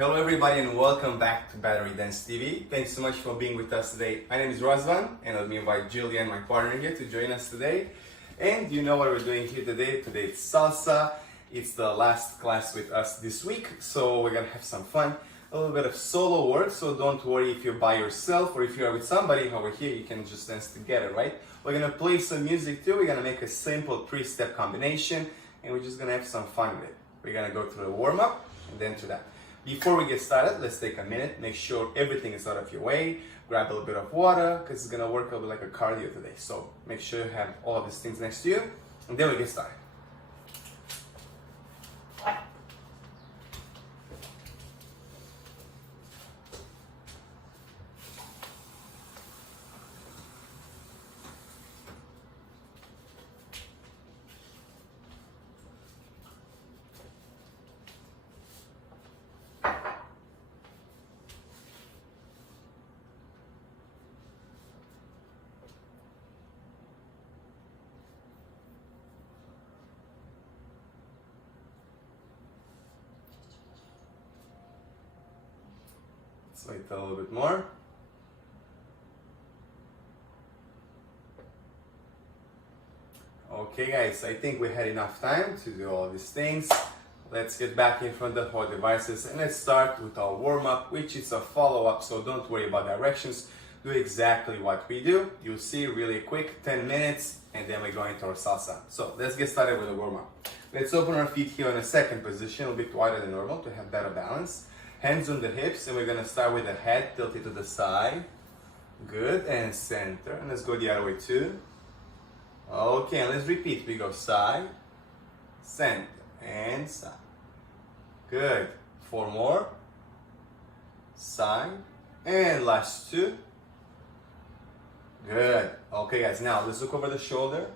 Hello everybody and welcome back to Battery Dance TV. Thanks so much for being with us today. My name is Razvan and let me invite Julia and my partner here to join us today. And you know what we're doing here today. Today it's Salsa. It's the last class with us this week, so we're gonna have some fun. A little bit of solo work, so don't worry if you're by yourself or if you're with somebody over here, you can just dance together, right? We're gonna play some music too. We're gonna make a simple 3-step combination and we're just gonna have some fun with it. We're gonna go through a warm-up and then to that. Before we get started, let's take a minute, make sure everything is out of your way, grab a little bit of water, because it's gonna work a bit like a cardio today. So make sure you have all of these things next to you, and then we get started. Let's wait a little bit more. Okay guys, I think we had enough time to do all these things. Let's get back in front of our devices and let's start with our warm-up, which is a follow-up, so don't worry about directions. Do exactly what we do. You'll see really quick, 10 minutes, and then we go into our salsa. So let's get started with the warm-up. Let's open our feet here in a second position, a bit wider than normal to have better balance. Hands on the hips, and we're gonna start with the head tilted to the side. Good, and center. And let's go the other way too. Okay, and let's repeat. We go side, center, and side. Good. 4 more. Side, and last 2. Good. Okay, guys, now let's look over the shoulder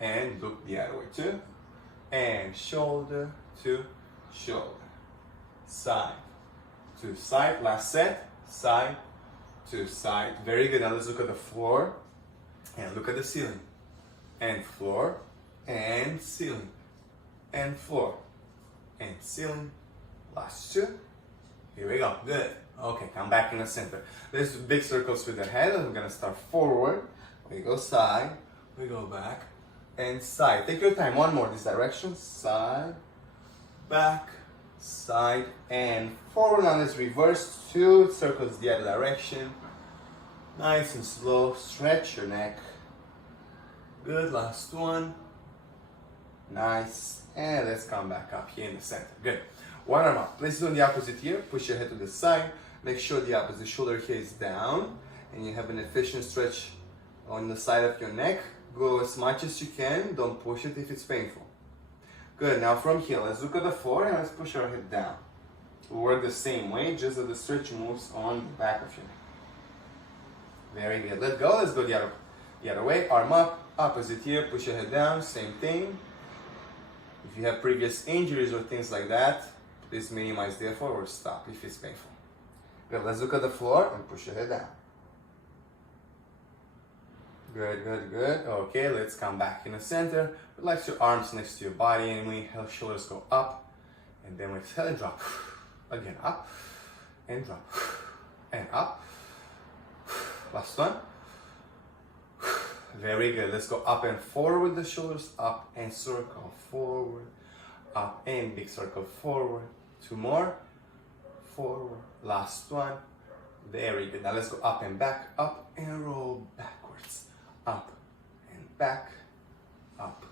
and look the other way too. And shoulder to shoulder. Side to side, last set, side to side. Very good. Now let's look at the floor and look at the ceiling. And floor and ceiling. And floor and ceiling. Last 2. Here we go. Good. Okay, come back in the center. Let's do big circles with the head. We're gonna start forward. We go side, we go back, and side. Take your time. One more this direction. Side, back, side, and forward. Now let's reverse 2 circles the other direction. Nice and slow. Stretch your neck. Good. Last one. Nice. And let's come back up here in the center. Good. One arm up. Let's do on the opposite ear. Push your head to the side. Make sure the opposite shoulder here is down. And you have an efficient stretch on the side of your neck. Go as much as you can. Don't push it if it's painful. Good. Now from here, let's look at the floor and let's push our head down. We'll work the same way, just that the stretch moves on the back of your neck. Very good. Let go. Let's go the other way. Arm up. Opposite ear. Push your head down. Same thing. If you have previous injuries or things like that, please minimize the effort or stop if it's painful. Good, let's look at the floor and push your head down. Good, good, good. Okay, let's come back in the center. Relax your arms next to your body and we have shoulders go up. And then we exhale and drop. Again, up and drop. And up. Last one. Very good. Let's go up and forward with the shoulders. Up and circle forward. Up and big circle forward. 2 more. Forward. Last one. Very good. Now let's go up and back. Up and roll backwards. Up and back. Up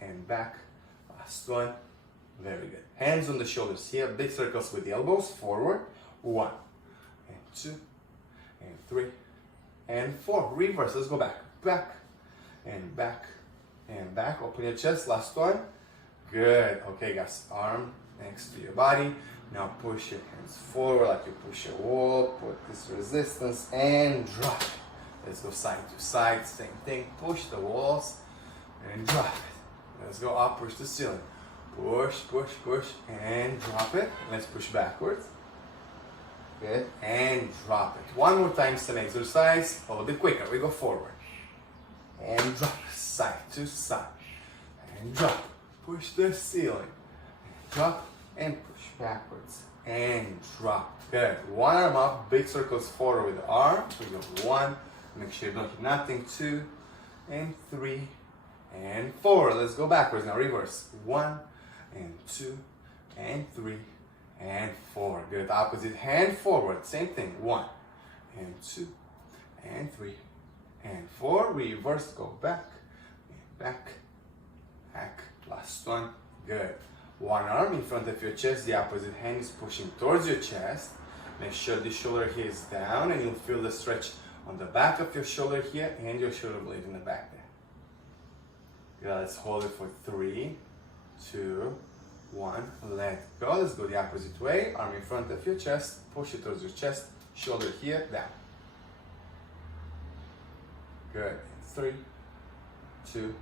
and back. Last one. Very good. Hands on the shoulders here. Big circles with the elbows. Forward. 1 and 2 and 3 and 4. Reverse. Let's go back. Back and back and back. Open your chest. Last one. Good. Okay, guys. Arm next to your body. Now push your hands forward like you push a wall. Put this resistance and drop it. Let's go side to side. Same thing. Push the walls and drop it. Let's go up. Push the ceiling. Push, push, push, and drop it. Let's push backwards. Good. And drop it. One more time. Same exercise. A little bit quicker. We go forward. And drop. Side to side. And drop. Push the ceiling. And drop. And push backwards and drop. Good. One arm up, big circles forward with the arm. We go 1, make sure you don't hit nothing. 2 and 3 and 4. Let's go backwards now, reverse. 1 and 2 and 3 and 4. Good. Opposite hand forward, same thing. 1 and 2 and 3 and 4. Reverse, go back and back, back. Last one. Good. One arm in front of your chest, the opposite hand is pushing towards your chest. Make sure the shoulder here is down and you'll feel the stretch on the back of your shoulder here and your shoulder blade in the back there. Good. Let's hold it for 3, 2, 1. Let go. Let's go the opposite way. Arm in front of your chest, push it towards your chest, shoulder here, down. Good. 3, 2,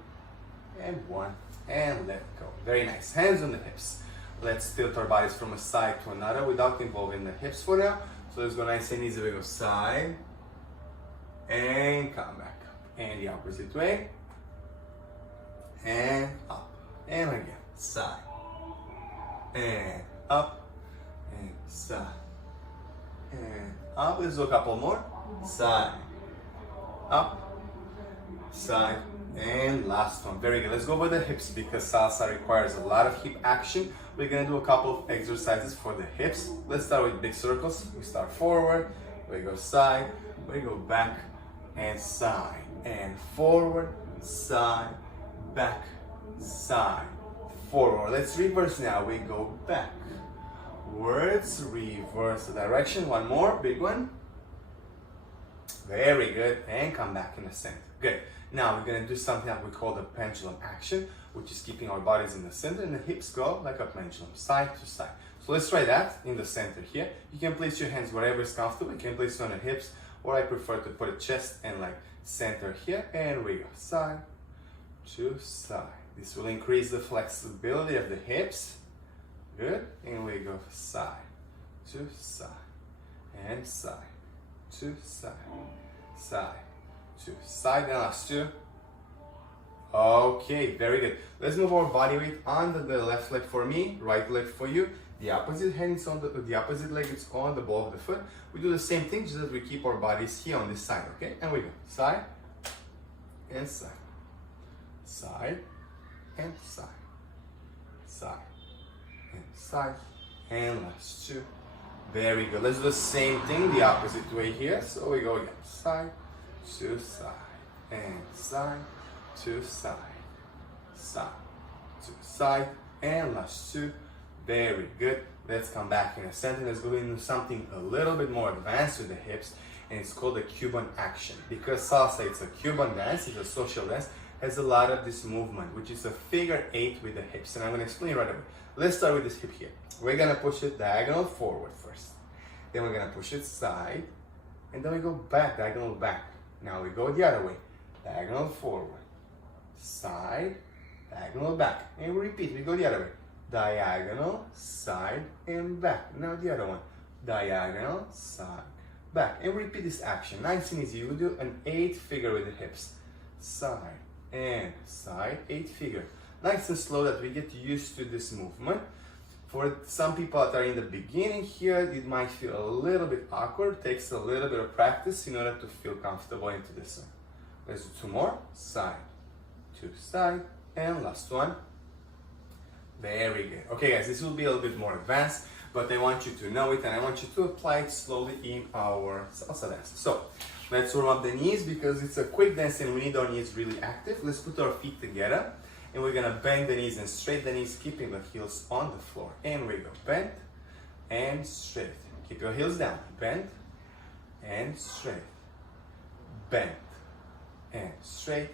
and 1. And let go. Very nice. Hands on the hips. Let's tilt our bodies from a side to another without involving the hips for now. So let's go nice and easy. We go side and come back up. And the opposite way. And up. And again. Side. And up. And side. And up. Let's do a couple more. Side. Up. Side. And last one. Very good. Let's go over the hips because salsa requires a lot of hip action. We're going to do a couple of exercises for the hips. Let's start with big circles. We start forward, we go side, we go back and side. And forward, side, back, side, forward. Let's reverse now. We go back, words, reverse the direction. One more, big one. Very good. And come back in the center. Good. Now we're going to do something that we call the pendulum action, which is keeping our bodies in the center and the hips go like a pendulum, side to side. So let's try that in the center here. You can place your hands wherever is comfortable. You can place it on the hips, or I prefer to put a chest and like center here. And we go side to side. This will increase the flexibility of the hips. Good. And we go side to side and side to side, side to side. And last two. Okay, very good. Let's move our body weight on the left leg for me, right leg for you. The opposite hand is on the opposite leg is on the ball of the foot. We do the same thing, just that we keep our bodies here on this side, okay? And we go side and side, side and side, side and side, and last two. Very good. Let's do the same thing the opposite way here. So we go again, side to side and side to side, side to side, and last two. Very good. Let's come back in a second. Let's go into something a little bit more advanced with the hips, and it's called the Cuban Action. Because salsa, it's a Cuban dance, it's a social dance, has a lot of this movement, which is a figure 8 with the hips, and I'm going to explain right away. Let's start with this hip here. We're going to push it diagonal forward first. Then we're going to push it side, and then we go back, diagonal back. Now we go the other way, diagonal forward, side, diagonal back, and we repeat, we go the other way, diagonal, side, and back. Now the other one, diagonal, side, back, and repeat this action. Nice and easy. You do an 8 figure with the hips, side and side, 8 figure. Nice and slow that we get used to this movement. For some people that are in the beginning here, it might feel a little bit awkward. It takes a little bit of practice in order to feel comfortable into this one. Let's do 2 more, side to side, and last one. Very good. Okay guys, this will be a little bit more advanced, but I want you to know it and I want you to apply it slowly in our salsa dance. So let's warm up the knees because it's a quick dance and we need our knees really active. Let's put our feet together and we're gonna bend the knees and straight the knees, keeping the heels on the floor. And we go bend and straight. Keep your heels down. Bend and straight. Bend and straight.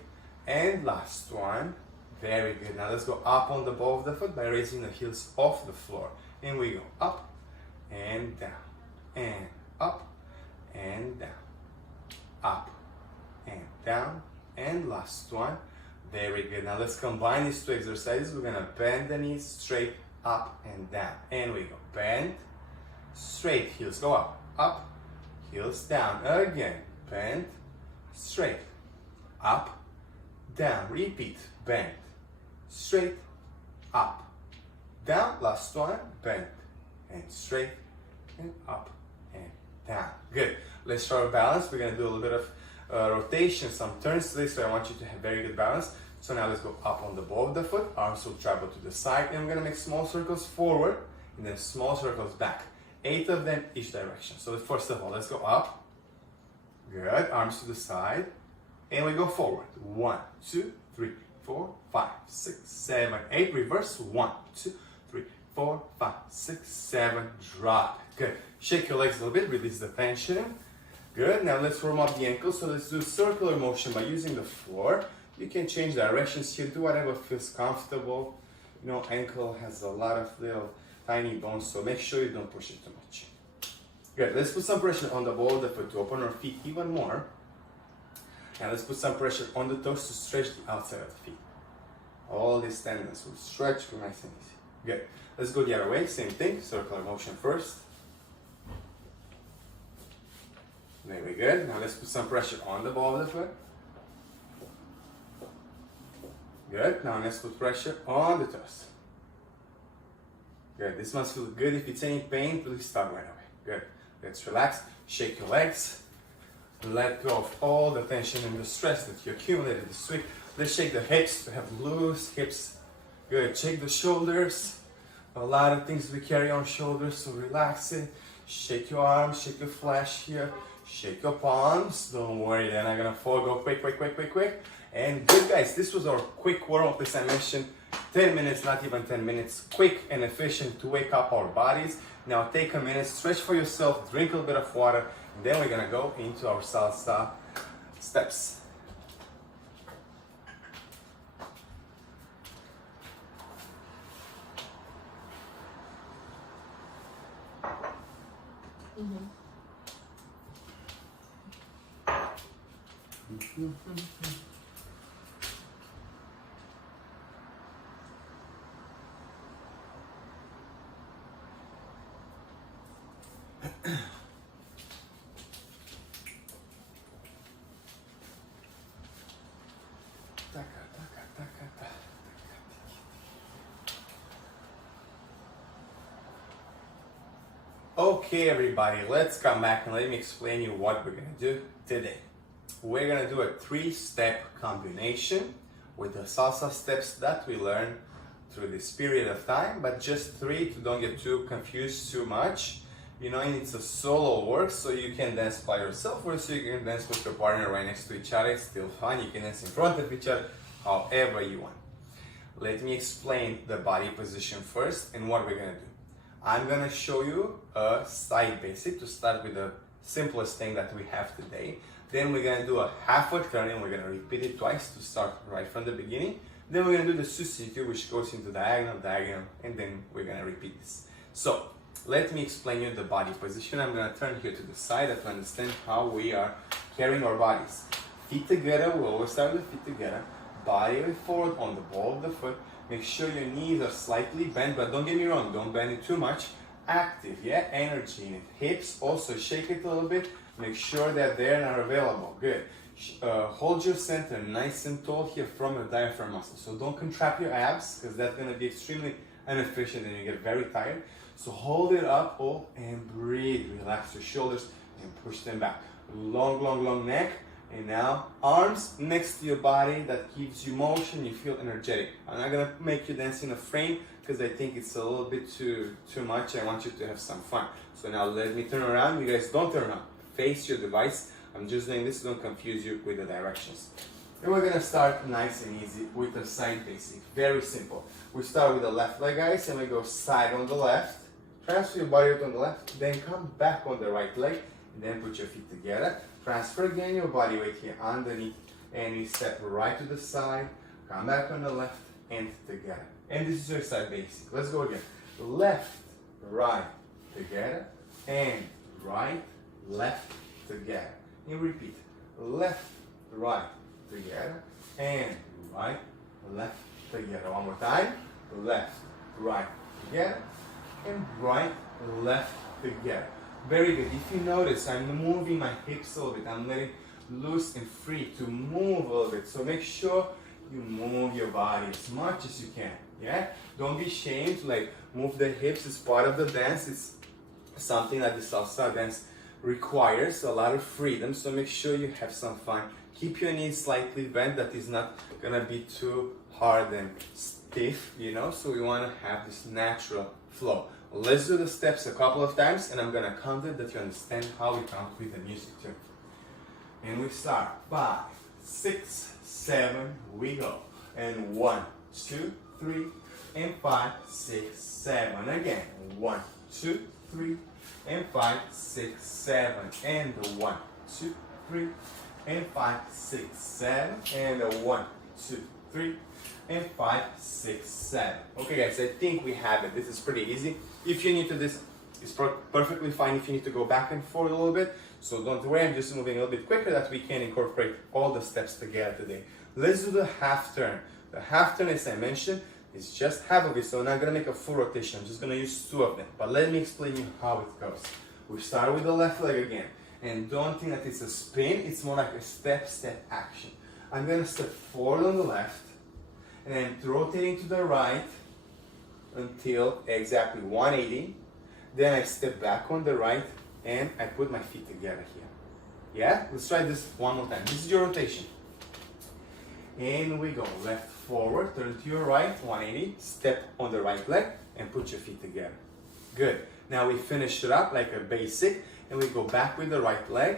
And last one. Very good. Now let's go up on the ball of the foot by raising the heels off the floor. And we go up and down, and up and down, up and down, and last one. Very good. Now let's combine these 2 exercises. We're gonna bend the knees straight, up and down. And we go bend, straight, heels go up, heels down. Again, bend, straight, up, down. Repeat, bend, straight, up, down. Last one, bend and straight, and up and down. Good. Let's try our balance. We're gonna do a little bit of rotation, some turns today, so I want you to have very good balance. So now let's go up on the ball of the foot, arms will travel to the side, and we're gonna make small circles forward, and then small circles back. 8 of them each direction. So first of all, let's go up. Good, arms to the side, and we go forward. 1, 2, 3, 4, 5, 6, 7, 8, reverse. 1, 2, 3, 4, 5, 6, 7, drop. Good, shake your legs a little bit, release the tension. Good, now let's warm up the ankles. So let's do circular motion by using the floor. You can change directions here, do whatever feels comfortable. You know, ankle has a lot of little tiny bones, so make sure you don't push it too much. Good, let's put some pressure on the ball of the foot to open our feet even more. And let's put some pressure on the toes to stretch the outside of the feet. All these tendons will stretch nice and easy. Good, let's go the other way, same thing, circular motion first. Very good. Now let's put some pressure on the ball of the foot. Good. Now let's put pressure on the toes. Good. This must feel good. If it's any pain, please stop right away. Good. Let's relax. Shake your legs. Let go of all the tension and the stress that you accumulated this week. Let's shake the hips to have loose hips. Good. Shake the shoulders. A lot of things we carry on shoulders, so relax it. Shake your arms. Shake your flesh here. Shake your palms, don't worry, they're not gonna fall. Go quick, quick, quick, quick, quick. And good guys, this was our quick warm-up, as I mentioned. 10 minutes, not even 10 minutes, quick and efficient to wake up our bodies. Now take a minute, stretch for yourself, drink a little bit of water, and then we're gonna go into our salsa steps. Okay everybody, let's come back and let me explain you what we're gonna do today. We're gonna do a 3-step combination with the salsa steps that we learned through this period of time, but just 3 to don't get too confused too much. You know, and it's a solo work, so you can dance by yourself or so you can dance with your partner right next to each other. It's still fun. You can dance in front of each other, however you want. Let me explain the body position first and what we're gonna do. I'm gonna show you a side basic to start with the simplest thing that we have today. Then we're gonna do a half-foot turn and we're gonna repeat it twice to start right from the beginning. Then we're gonna do the susiku, which goes into diagonal, diagonal, and then we're gonna repeat this. So, let me explain you the body position. I'm gonna turn here to the side to understand how we are carrying our bodies. Feet together, we always start with the feet together. Body way forward on the ball of the foot. Make sure your knees are slightly bent, but don't get me wrong, don't bend it too much. Active, yeah, energy in it. Hips, also shake it a little bit. Make sure that they're not available. Good. Hold your center nice and tall here from the diaphragm muscle. So don't contract your abs, because that's going to be extremely inefficient and you get very tired. So hold it up, oh, and breathe. Relax your shoulders and push them back. Long, long, long neck. And now arms next to your body, that gives you motion, you feel energetic. I'm not gonna make you dance in a frame because I think it's a little bit too much. I want you to have some fun. So now let me turn around. You guys don't turn around. Face your device. I'm just doing this, don't confuse you with the directions. And we're gonna start nice and easy with the side basic. Very simple. We start with the left leg, guys, and we go side on the left. Transfer your body weight on the left, then come back on the right leg, and then put your feet together. Transfer again your body weight here underneath, and we step right to the side, come back on the left, and together. And this is your side basic. Let's go again. Left, right, together, and right, left, together. And repeat. Left, right, together, and right, left, together. One more time. Left, right, together, and right, left, together. Very good. If you notice, I'm moving my hips a little bit. I'm letting loose and free to move a little bit. So make sure you move your body as much as you can. Yeah? Don't be ashamed to like move the hips. It's part of the dance. It's something that the salsa dance requires a lot of freedom, so make sure you have some fun. Keep your knees slightly bent, that is not gonna be too hard and stiff, you know, so we wanna have this natural flow. Let's do the steps a couple of times, and I'm gonna count it that you understand how we count with the music too. And we start 5, 6, 7, we go. And 1, 2, 3, and 5, 6, 7. Again, 1, 2, 3, and 5, 6, 7. And 1, 2, 3, and 5, 6, 7. And 1, 2, 3, and 5, 6, 7. Okay, guys, I think we have it. This is pretty easy. If you need to this, it's perfectly fine if you need to go back and forth a little bit. So don't worry, I'm just moving a little bit quicker that we can incorporate all the steps together today. Let's do the half turn. The half turn, as I mentioned, is just half of it, so I'm not gonna make a full rotation. I'm just gonna use 2 of them. But let me explain you how it goes. We start with the left leg again. And don't think that it's a spin, it's more like a step-step action. I'm gonna step forward on the left, and then rotating to the right until exactly 180. Then I step back on the right, and I put my feet together here. Yeah? Let's try this one more time. This is your rotation. And we go left forward, turn to your right, 180, step on the right leg, and put your feet together. Good. Now we finish it up like a basic, and we go back with the right leg,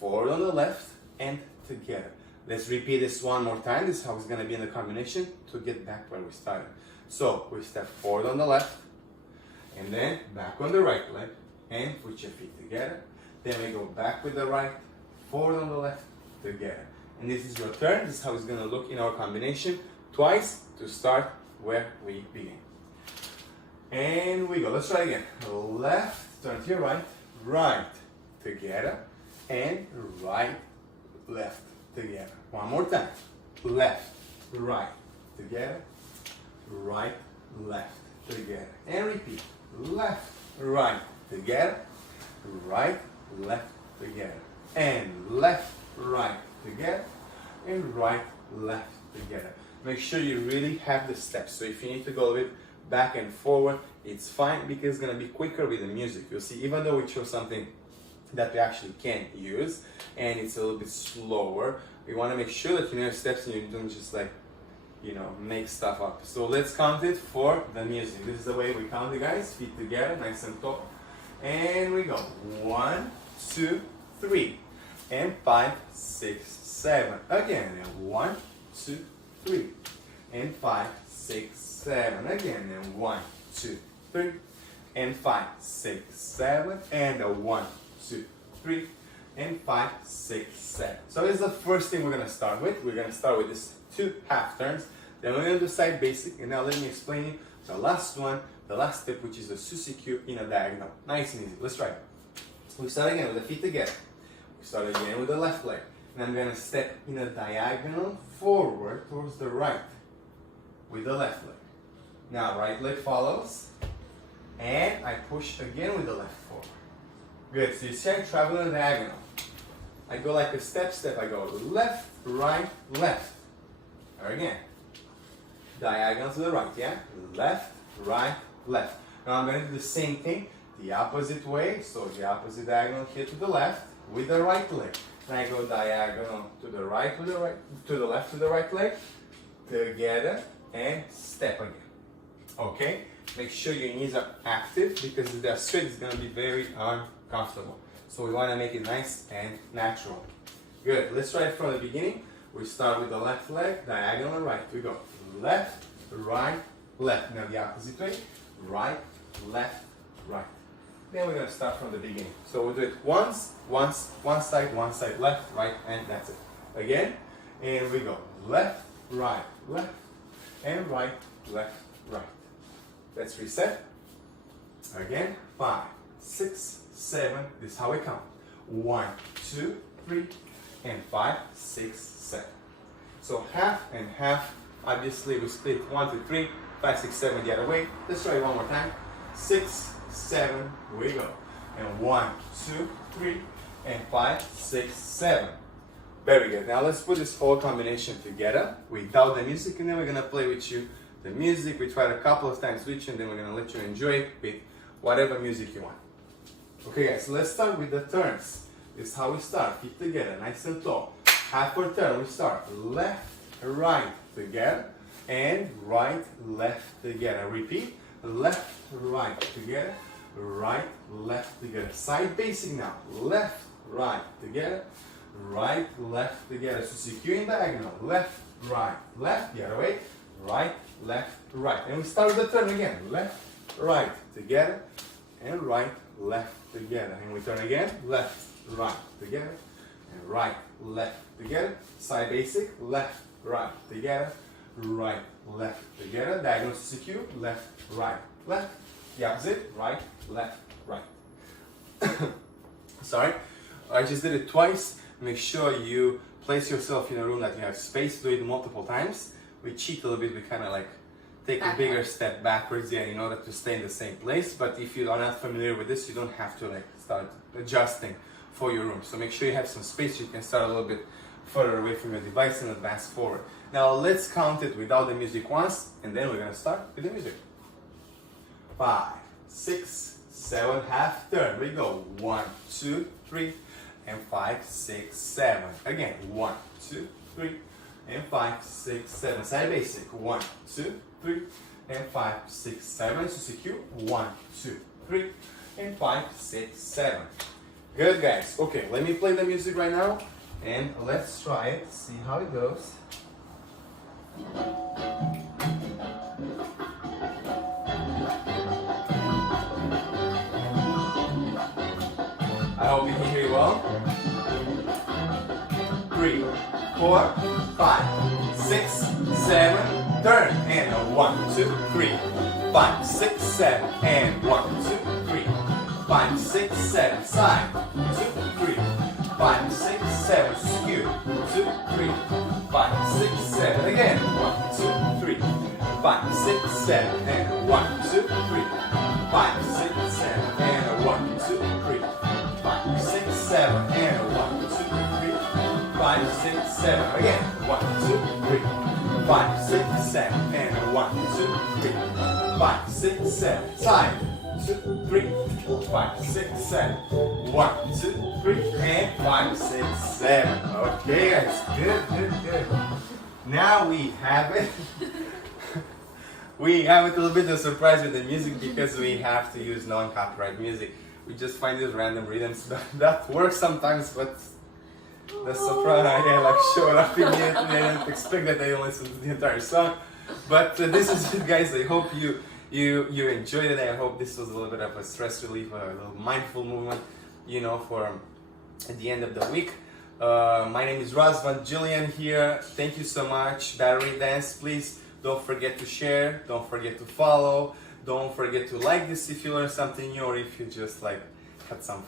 forward on the left, and together. Let's repeat this one more time. This is how it's going to be in the combination to get back where we started. So we step forward on the left, and then back on the right leg, and put your feet together. Then we go back with the right, forward on the left, together. And this is your turn. This is how it's going to look in our combination. Twice to start where we begin. And we go. Let's try again. Left, turn to your right, right, together, and right, left, together. One more time. Left, right, together, right, left, together. And repeat. Left, right, together, right, left, together. And left, right, together, and right, left, together. Make sure you really have the steps. So if you need to go a bit back and forward, it's fine because it's going to be quicker with the music. You'll see, even though we chose something that we actually can use and it's a little bit slower, we want to make sure that you know steps and you don't just like, you know, make stuff up. So let's count it for the music. This is the way we count it, guys. Feet together, nice and tall. And we go. 1, 2, 3. And 5, 6, 7. Again. And 1, 2, 3. And 5, 6, 7. Again. And 1, 2, 3. And 5, 6, 7. And a 1, 2, 3. And 5, 6, 7. So this is the first thing we're going to start with. We're going to start with this 2 half turns. Then we're going to do side basic. And now let me explain you the last one, the last step, which is the Susiku in a diagonal. Nice and easy. Let's try it. We start again with the feet together. We start again with the left leg. And I'm going to step in a diagonal forward towards the right with the left leg. Now right leg follows. And I push again with the left forward. Good. So you see I travel in a diagonal. I go like a step. I go left, right, left. Or again. Diagonal to the right, yeah? Left, right, left. Now I'm going to do the same thing the opposite way. So the opposite diagonal here to the left with the right leg. And I go diagonal to the right, to the left, to the right leg. Together and step again. Okay? Make sure your knees are active because if they're straight, it's going to be very uncomfortable. So we want to make it nice and natural. Good. Let's try it from the beginning. We start with the left leg, diagonal and right. We go left, right, left. Now the opposite way. Right, left, right. Then we're going to start from the beginning. So we'll do it once, one side, left, right, and that's it. Again. And we go left, right, and right, left, right. Let's reset. Again. 5, 6, 7. This is how we count. 1, 2, 3, and 5, 6, 7. So half and half. Obviously, we split 1, 2, 3, 5, 6, 7 the other way. Let's try it one more time. 6, 7. We go. And 1, 2, 3, and 5, 6, 7. Very good. Now let's put this whole combination together without the music, and then we're gonna play with you the music. We tried a couple of times with you, and then we're gonna let you enjoy it with whatever music you want. Okay guys, let's start with the turns. This is how we start. Feet together, nice and tall. Half per turn, we start left, right together, and right, left together. Repeat, left, right together, right, left together. Side basic now. Left, right together, right, left together. So securing diagonal. Left, right, left, the other way. Right, left, right. And we start with the turn again. Left, right together, and right, left together. And we turn again. Left, right together, and right, left together. Side basic. Left, right together, right, left together. Diagonal to secure. Left, right, left. The opposite. Right, left, right. Sorry, I just did it twice. Make sure you place yourself in a room that you have space. Do it multiple times. We cheat a little bit. We kind of like take a bigger step backwards, yeah, in order to stay in the same place. But if you are not familiar with this, you don't have to like start adjusting for your room. So make sure you have some space. You can start a little bit further away from your device and advance forward. Now let's count it without the music once, and then we're gonna start with the music. 5, 6, 7, half turn. We go 1, 2, 3, and 5, 6, 7. Again, 1, 2, 3, and 5, 6, 7. Side basic. 1, 2, 3, and 5, 6, 7. So secure. 1, 2, 3, and 5, 6, 7. Good guys. Okay, let me play the music right now, and let's try it. See how it goes. I hope you can hear you well. 3, 4, 5, 6, 7, turn, and 1, 2, 3, 5, 6, 7, and 1, 2, 3, 5, 6, 7, side, 2, 3, 5, 6, 7, skew, 2, 3, 5, 6, 7, again, 1, 2, 3, 5, 6, 7, and 1, 2, 3, 5, 6, 7, and 1, 2, 3, 5, 6, 7, and 1, 2, 3, 5, 6, 7, again, 1, 2, 3, 5, 6, 7, and 1, 2, 3, 5, 6, 7, side, 2, 3, 5, 6, 7, 1, 2, 3, and 5, 6, 7. Okay, guys, good. Now we have it. We have it a little bit of surprise with the music because we have to use non-copyright music. We just find these random rhythms that work sometimes, but the soprano, yeah, like showed up immediately. I didn't expect that they listen to the entire song. But this is it, guys. I hope you enjoyed it. I hope this was a little bit of a stress relief, a little mindful movement, you know, for at the end of the week. My name is Razvan Jillian here. Thank you so much. Battery Dance, please don't forget to share. Don't forget to follow. Don't forget to like this if you learned something new or if you just like had some